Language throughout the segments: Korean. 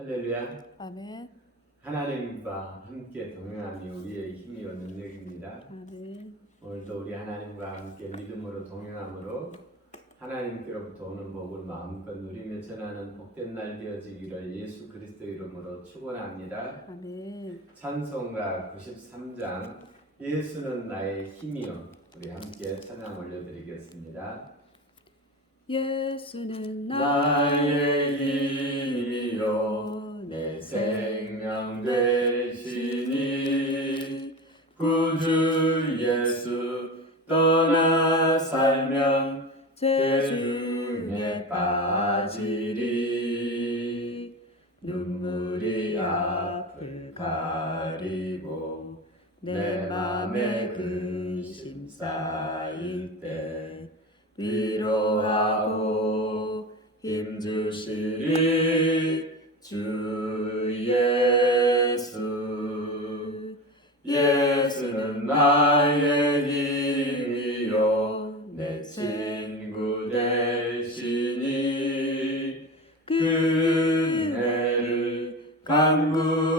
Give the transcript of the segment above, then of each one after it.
할렐루야. 아멘. 하나님과 함께 동행하니 우리의 힘이요 능력입니다. 아멘. 오늘도 우리 하나님과 함께 믿음으로 동행함으로 하나님께로부터 오는 복을 마음껏 누리며 전하는 복된 날 되어지기를 예수 그리스도 이름으로 축원합니다. 아멘. 찬송가 93장 예수는 나의 힘이요. 우리 함께 찬양 올려드리겠습니다. 예수는 나의 힘이요 내 생명 되시니 구주 예수 떠나 살면 죄중에 빠지리. 눈물이 앞을 가리고 내 맘에 근심 쌓일 때 위로하고 힘주시리 주 예수. 예수는 나의 힘이요 내 친구 되시니 그네를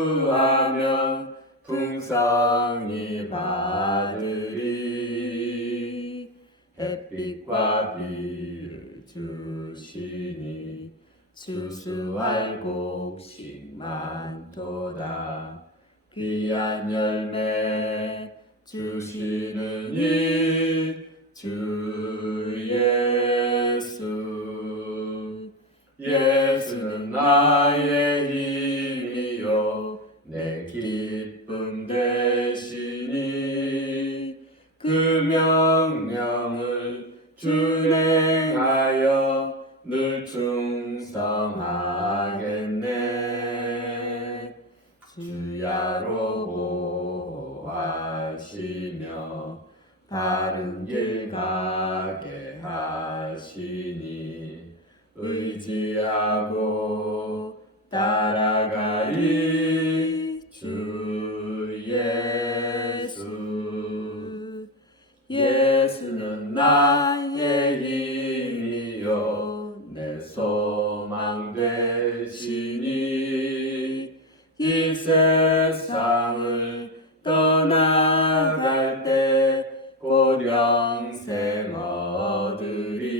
간구하면 풍성히 받으리. 햇빛과 비를 주시니 수수할 곡식 많도다. 귀한 열매 주시는 이 주 예수. 예수는 나의 힘이요 내 기쁨 되시니 그 명령을 준행하여 늘 충성하겠네. 주야로 보호하시며 바른 길 가게 하시니 의지하고 따라가리 주 예수. 예수는 나의 힘이요 내 소망 되시니 이 세상을 떠나갈 때 곧 영생 얻으리.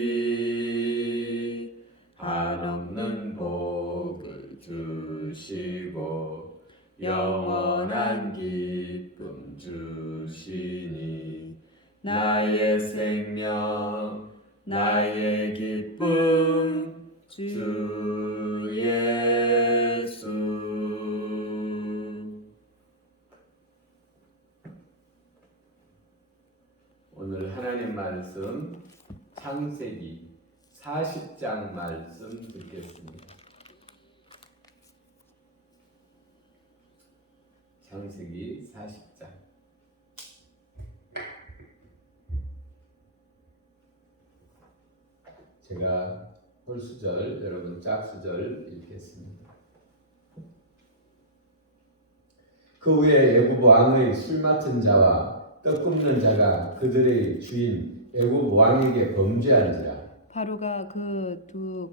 한없는 복을 주시고 영원한 기쁨 주시니 나의 생명 나의 기쁨 주 예수. 오늘 하나님 말씀 창세기 40장 말씀 듣겠습니다. 창세기 40장. 제가 홀수절, 여러분 짝수절 읽겠습니다. 그 후에 애굽 왕의 술 맡은 자와 떡 굽는 자가 그들의 주인 애굽 왕에게 범죄한지라. 바로가 그 두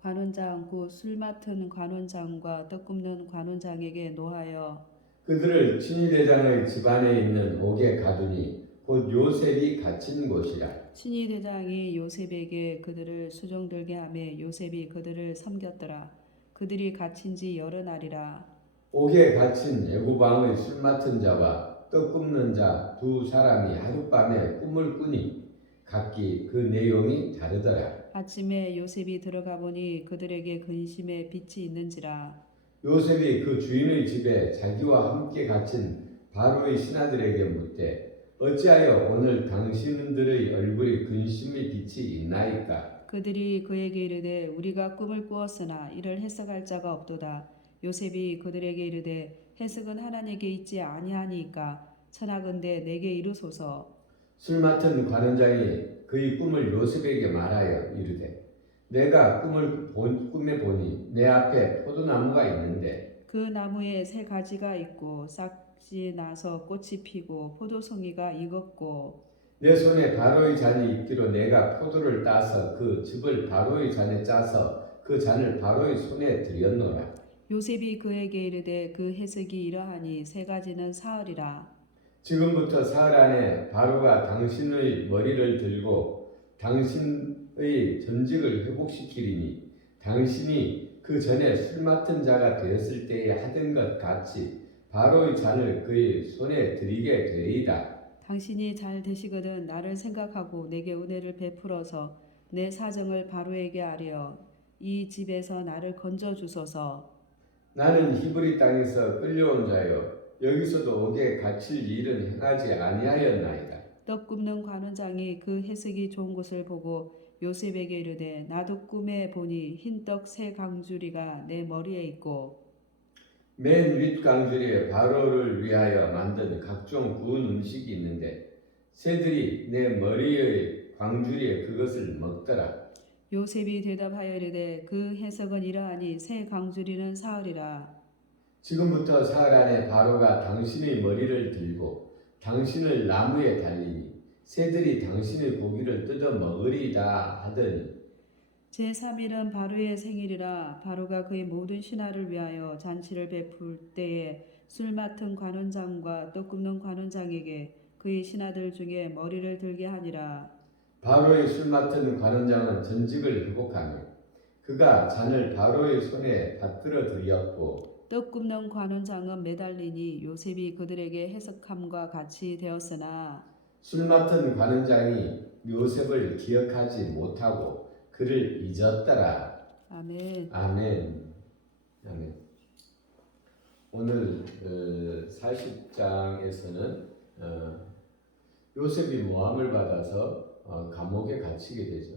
관원장 곧 술 맡은 관원장과 떡 굽는 관원장에게 노하여 그들을 친위대장의 집안에 있는 옥에 가두니 곧 요셉이 갇힌 곳이라. 친위대장이 요셉에게 그들을 수종들게 하매 요셉이 그들을 섬겼더라. 그들이 갇힌 지 여러 날이라. 옥에 갇힌 애굽 왕의 술 맡은 자와 떡 굽는 자 두 사람이 하룻밤에 꿈을 꾸니 각기 그 내용이 다르더라. 아침에 요셉이 들어가 보니 그들에게 근심의 빛이 있는지라. 요셉이 그 주인의 집에 자기와 함께 갇힌 바로의 신하들에게 묻되 어찌하여 오늘 당신들의 얼굴에 근심의 빛이 있나이까? 그들이 그에게 이르되 우리가 꿈을 꾸었으나 이를 해석할 자가 없도다. 요셉이 그들에게 이르되 해석은 하나님께 있지 아니하니까 천하건대 내게 이르소서. 술 맡은 관원장이 그의 꿈을 요셉에게 말하여 이르되 내가 꿈에 보니 내 앞에 포도나무가 있는데 그 나무에 새 가지가 있고 싹이 나서 꽃이 피고 포도송이가 익었고 내 손에 바로의 잔이 있기로 내가 포도를 따서 그 즙을 바로의 잔에 짜서 그 잔을 바로의 손에 들였노라. 요셉이 그에게 이르되 그 해석이 이러하니 세 가지는 사흘이라. 지금부터 사흘 안에 바로가 당신의 머리를 들고 당신의 전직을 회복시키리니 당신이 그 전에 술 맡은 자가 되었을 때에 하던 것 같이 바로의 잔을 그의 손에 드리게 되리이다. 당신이 잘 되시거든 나를 생각하고 내게 은혜를 베풀어서 내 사정을 바로에게 아뢰어 이 집에서 나를 건져 주소서. 나는 히브리 땅에서 끌려온 자여 여기서도 옥에 갇힐 일은 행하지 아니하였나이다. 떡 굽는 관원장이 그 해석이 좋은 것을 보고 요셉에게 이르되 나도 꿈에 보니 흰떡 세 강주리가 내 머리에 있고 맨 윗강줄에 바로를 위하여 만든 각종 구운 음식이 있는데 새들이 내 머리의 광주리에 그것을 먹더라. 요셉이 대답하여 이르되 그 해석은 이러하니 새 강주리는 사흘이라. 지금부터 사흘 안에 바로가 당신의 머리를 들고 당신을 나무에 달리니 새들이 당신의 고기를 뜯어 먹으리다 하더니 제3일은 바로의 생일이라. 바로가 그의 모든 신하를 위하여 잔치를 베풀 때에 술 맡은 관원장과 떡 굽는 관원장에게 그의 신하들 중에 머리를 들게 하니라. 바로의 술 맡은 관원장은 전직을 회복하며 그가 잔을 바로의 손에 받들어 드렸고 떡 굽는 관원장은 매달리니 요셉이 그들에게 해석함과 같이 되었으나 술 맡은 관원장이 요셉을 기억하지 못하고 그를 잊었더라. 아멘. 아멘. 아멘. 오늘 40장에서는 요셉이 모함을 받아서 감옥에 갇히게 되죠.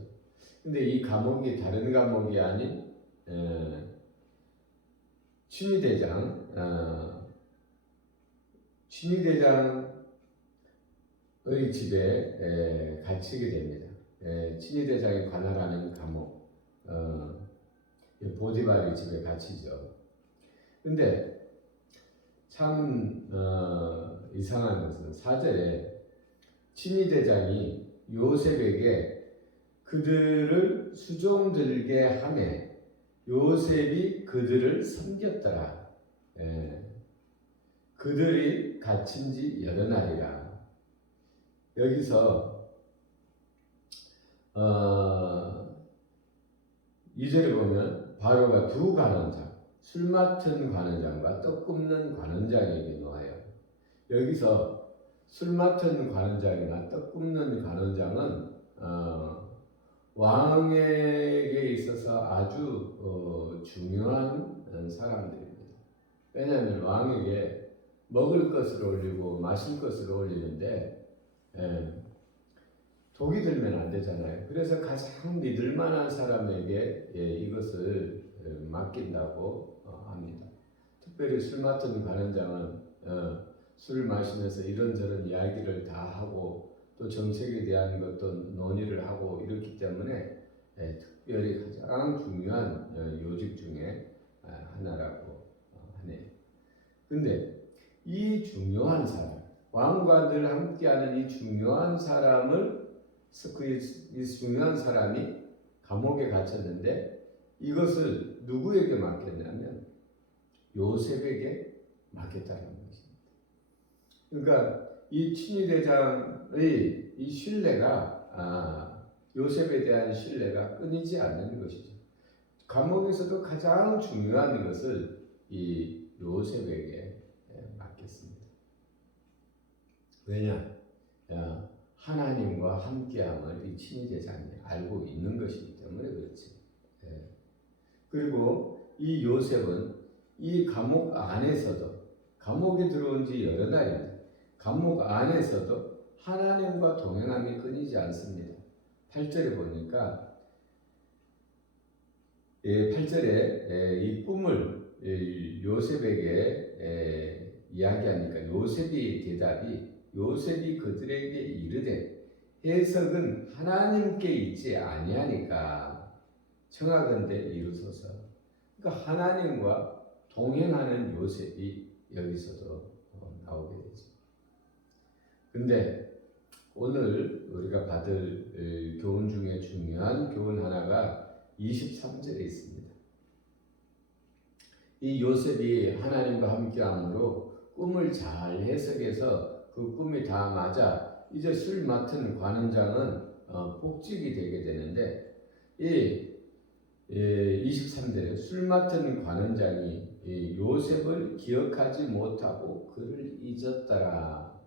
근데 이 감옥이 다른 감옥이 아닌 친위대장의 집에 갇히게 됩니다. 친위대장이 관할하는 감옥, 보디발의 집에 갇히죠. 근데 참 이상한 것은 4절에 친위대장이 요셉에게 그들을 수종들게 하매 요셉이 그들을 섬겼더라. 그들이 갇힌 지 여러 날이라. 여기서 2절에 보면 바로가 두 관원장, 술 맡은 관원장과 떡 굽는 관원장에게 놓아요. 여기서 술 맡은 관원장이나 떡 굽는 관원장은 왕에게 있어서 아주 중요한 사람들입니다. 왜냐하면 왕에게 먹을 것을 올리고 마실 것을 올리는데 독이 들면 안 되잖아요. 그래서 가장 믿을 만한 사람에게 이것을 맡긴다고 합니다. 특별히 술 맡은 관원장은 술을 마시면서 이런저런 이야기를 다 하고 또 정책에 대한 것도 논의를 하고 이렇기 때문에 특별히 가장 중요한 요직 중에 하나라고 하네요. 근데 이 중요한 사람, 왕과 늘 함께하는 이 중요한 사람을 이 중요한 사람이 감옥에 갇혔는데 이것을 누구에게 맡겼냐면 요셉에게 맡겼다는 것입니다. 그러니까 이 친위대장의 이 신뢰가 요셉에 대한 신뢰가 끊이지 않는 것이죠. 감옥에서도 가장 중요한 것을 이 요셉에게 맡겼습니다. 왜냐? 하나님과 함께함을 이 친위대장이 알고 있는 것이기 때문에 그렇지. 그리고 이 요셉은 이 감옥 안에서도 감옥에 들어온 지 여러 날입니다. 감옥 안에서도 하나님과 동행함이 끊이지 않습니다. 8절에 보니까 8절에 이 꿈을 요셉에게 이야기하니까 요셉이 그들에게 이르되 해석은 하나님께 있지 아니하니까 청하건대 이루소서. 그러니까 하나님과 동행하는 요셉이 여기서도 나오게 되죠. 근데 오늘 우리가 받을 교훈 중에 중요한 교훈 하나가 23절에 있습니다. 이 요셉이 하나님과 함께함으로 꿈을 잘 해석해서 그 꿈이 다 맞아 이제 술 맡은 관원장은 복직이 되게 되는데 이 23절에 술 맡은 관원장이 이 요셉을 기억하지 못하고 그를 잊었더라.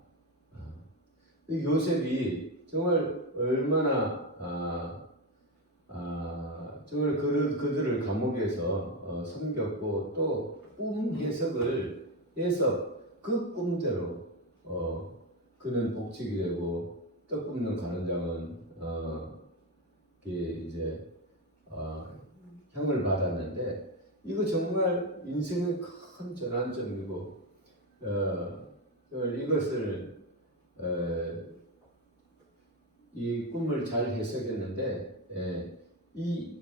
이 요셉이 정말 얼마나 정말 그들을 감옥에서 섬겼고 또 꿈 해석을 해서 그 꿈대로 그는 복직이 되고 떡 굽는 관원장은 이제 형을 받았는데 이거 정말 인생의 큰 전환점이고 이것을 이 꿈을 잘 해석했는데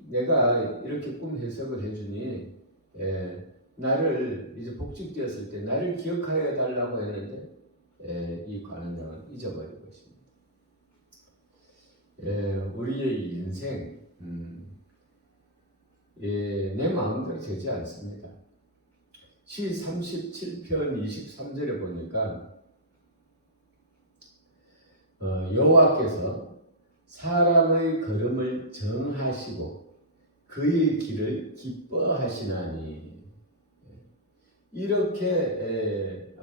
내가 이렇게 꿈 해석을 해주니 나를 이제 복직되었을 때 나를 기억하여 달라고 했는데 이 관원장은 잊어버린 것입니다. 우리의 인생 내 마음대로 되지 않습니다. 시 37편 23절에 보니까 여호와께서 사람의 걸음을 정하시고 그의 길을 기뻐하시나니 이렇게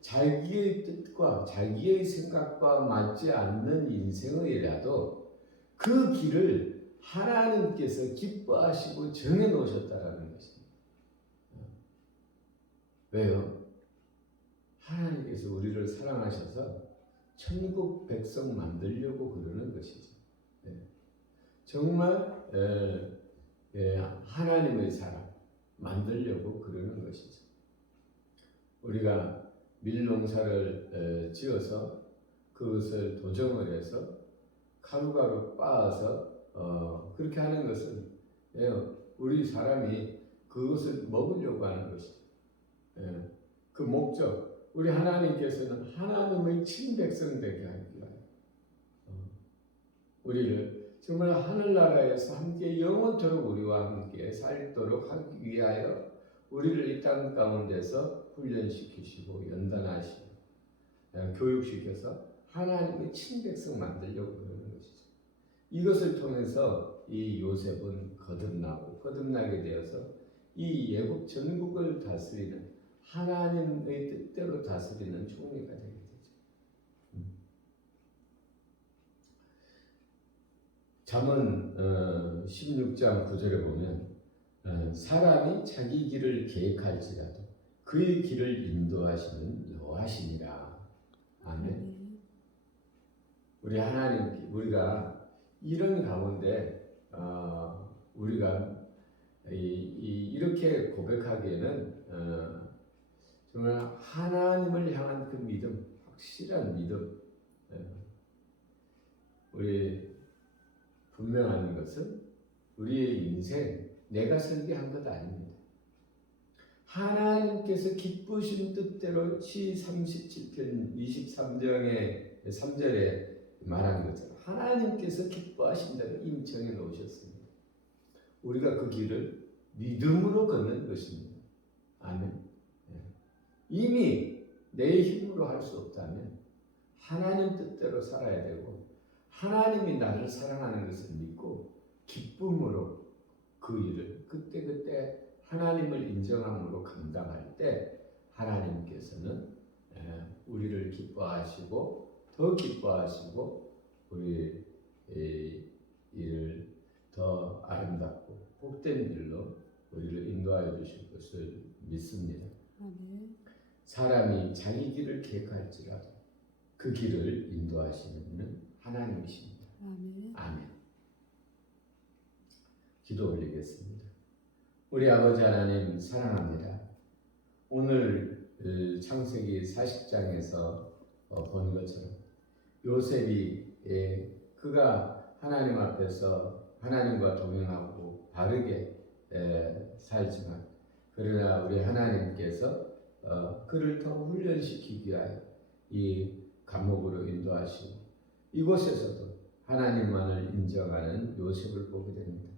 자기의 뜻과 자기의 생각과 맞지 않는 인생이라도 그 길을 하나님께서 기뻐하시고 정해 놓으셨다라는 것입니다. 왜요? 하나님께서 우리를 사랑하셔서 천국 백성 만들려고 그러는 것이죠. 정말 하나님의 사람 만들려고 그러는 것이죠. 우리가 밀농사를 지어서 그것을 도정을 해서 가루가루 빻아서 그렇게 하는 것은 우리 사람이 그것을 먹으려고 하는 것이죠. 그 목적, 우리 하나님께서는 하나님의 친백성 되게 하기 위하여 우리를 정말 하늘나라에서 함께 영원토록 우리와 함께 살도록 하기 위하여 우리를 이 땅 가운데서 훈련시키시고 연단하시고 교육시켜서 하나님의 친백성 만들려고 그러는 것이죠. 이것을 통해서 이 요셉은 거듭나게 되어서 이 애굽 전국을 다스리는 하나님의 뜻대로 다스리는 총리가 되게 되죠. 잠언 16장 9절에 보면 사람이 자기 길을 계획할지라도 그의 길을 인도하시는 여호와시니라. 아멘. 우리 하나님, 우리가 이런 가운데 우리가 이렇게 고백하기에는 정말 하나님을 향한 그 믿음, 확실한 믿음, 우리 분명한 것은 우리의 인생 내가 설계한 것 아닙니다. 하나님께서 기쁘신 뜻대로 시 37편 23장의 3절에 말한 것처럼 하나님께서 기뻐하신다고 이미 정해 놓으셨습니다. 우리가 그 길을 믿음으로 걷는 것입니다. 아멘. 이미 내 힘으로 할 수 없다면 하나님 뜻대로 살아야 되고 하나님이 나를 사랑하는 것을 믿고 기쁨으로 그 일을 그때그때 하나님을 인정함으로 감당할 때 하나님께서는 우리를 기뻐하시고 더 기뻐하시고 우리 일을 더 아름답고 복된 일로 우리를 인도하여 주실 것을 믿습니다. 아멘. 사람이 자기 길을 계획할지라도 그 길을 인도하시는 하나님이십니다. 아멘. 아멘. 기도 올리겠습니다. 우리 아버지 하나님 사랑합니다. 오늘 창세기 40장에서 본 것처럼 요셉이 그가 하나님 앞에서 하나님과 동행하고 바르게 살지만 그러나 우리 하나님께서 그를 더 훈련시키기 위하여 이 감옥으로 인도하시고 이곳에서도 하나님만을 인정하는 요셉을 보게 됩니다.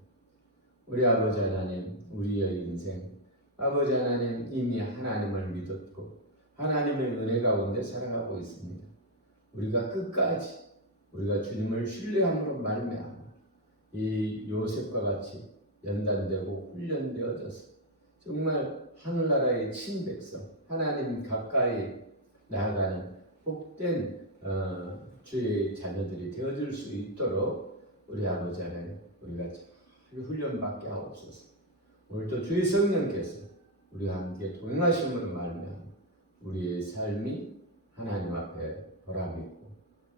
우리 아버지 하나님, 우리의 인생, 아버지 하나님 이미 하나님을 믿었고 하나님의 은혜 가운데 살아가고 있습니다. 우리가 끝까지 우리가 주님을 신뢰함으로 말미암아 이 요셉과 같이 연단되고 훈련되어져서 정말 하늘나라의 친백성, 하나님 가까이 나아가는 복된 주의 자녀들이 되어줄 수 있도록 우리 아버지 하나님 우리가 잘 훈련받게 하옵소서. 오늘도 주의 성령께서 우리와 함께 동행하심으로 말미암아 우리의 삶이 하나님 앞에 보람있고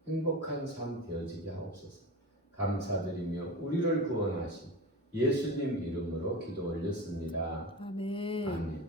행복한 삶 되어지게 하옵소서. 감사드리며 우리를 구원하신 예수님 이름으로 기도 올렸습니다. 아멘. 아멘.